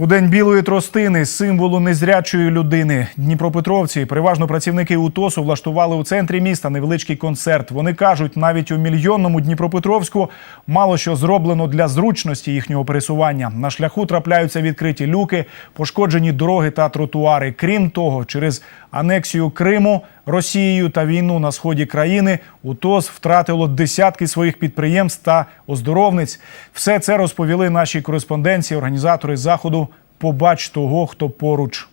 У день білої тростини, символу незрячої людини, Дніпропетровці, переважно працівники УТОСу, влаштували у центрі міста невеличкий концерт. Вони кажуть, навіть у мільйонному Дніпропетровську мало що зроблено для зручності їхнього пересування. На шляху трапляються відкриті люки, пошкоджені дороги та тротуари. Крім того, через анексію Криму Росією та війну на сході країни УТОС втратило десятки своїх підприємств та оздоровниць. Все це розповіли наші кореспонденції, організатори заходу. Побач того, хто поруч.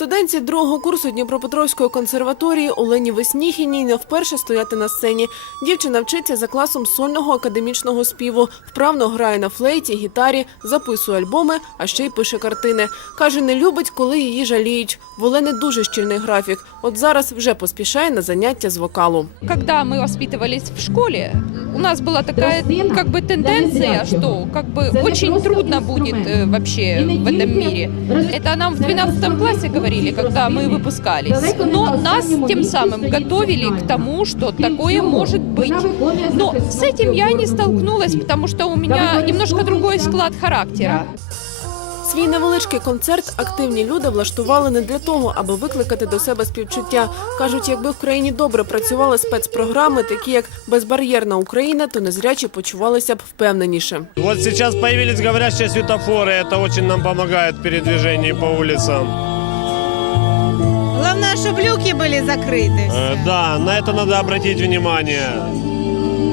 Студентці другого курсу Дніпропетровської консерваторії Олені Весніхіній не вперше стояти на сцені. Дівчина вчиться за класом сольного академічного співу, вправно грає на флейті, гітарі, записує альбоми, а ще й пише картини. Каже, не любить, коли її жаліють. В Олени дуже щільний графік. От зараз вже поспішає на заняття з вокалу. Когда мы воспитывались в школе, у нас была такая как бы тенденция, что как бы очень трудно будет э, вообще в этом мире. Это нам в 12 классе говорили, когда мы выпускались. Но нас тем самым готовили к тому, что такое может быть. Но с этим я не столкнулась, потому что у меня немножко другой склад характера. Свій невеличкий концерт активні люди влаштували не для того, аби викликати до себе співчуття. кажуть, якби в країні добре працювали спецпрограми, такі як безбар'єрна Україна, то незрячі почувалися б впевненіше. Вот сейчас появились говорящие светофоры, это очень нам помогает в передвижении по улицам. Главное, чтобы люки были закрыты. Э, Да, на это надо обратить внимание.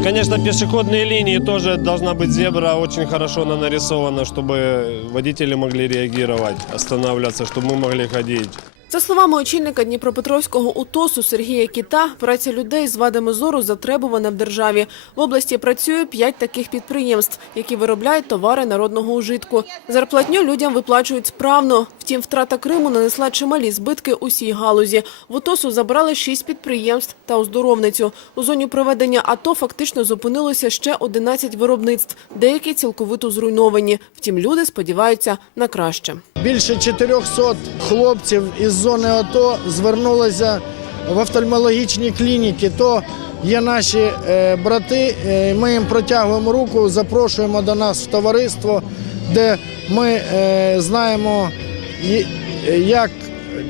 Конечно, пешеходные линии тоже должна быть зебра очень хорошо нарисована, чтобы водители могли реагировать, останавливаться, чтобы мы могли ходить. За словами очільника Дніпропетровського УТОСу Сергія Кіта, праця людей з вадами зору затребувана в державі. В області працює п'ять таких підприємств, які виробляють товари народного ужитку. Зарплатню людям виплачують справно. Втім, втрата Криму нанесла чималі збитки усій галузі. В УТОСу забрали шість підприємств та оздоровницю. У зоні проведення АТО фактично зупинилося ще 11 виробництв, деякі цілковито зруйновані. Втім, люди сподіваються на краще. Більше 400 хлопців із зони АТО звернулися в офтальмологічні клініки. То є наші е, брати. е, Ми їм протягуємо руку, запрошуємо до нас в товариство, де ми е, знаємо, як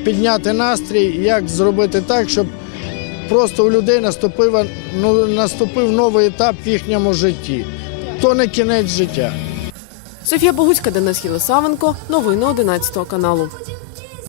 підняти настрій, як зробити так, щоб просто у людей наступив, ну, наступив новий етап в їхньому житті. То не кінець життя. Софія Богуцька, Денис Єлисавенко. Новини 11 каналу.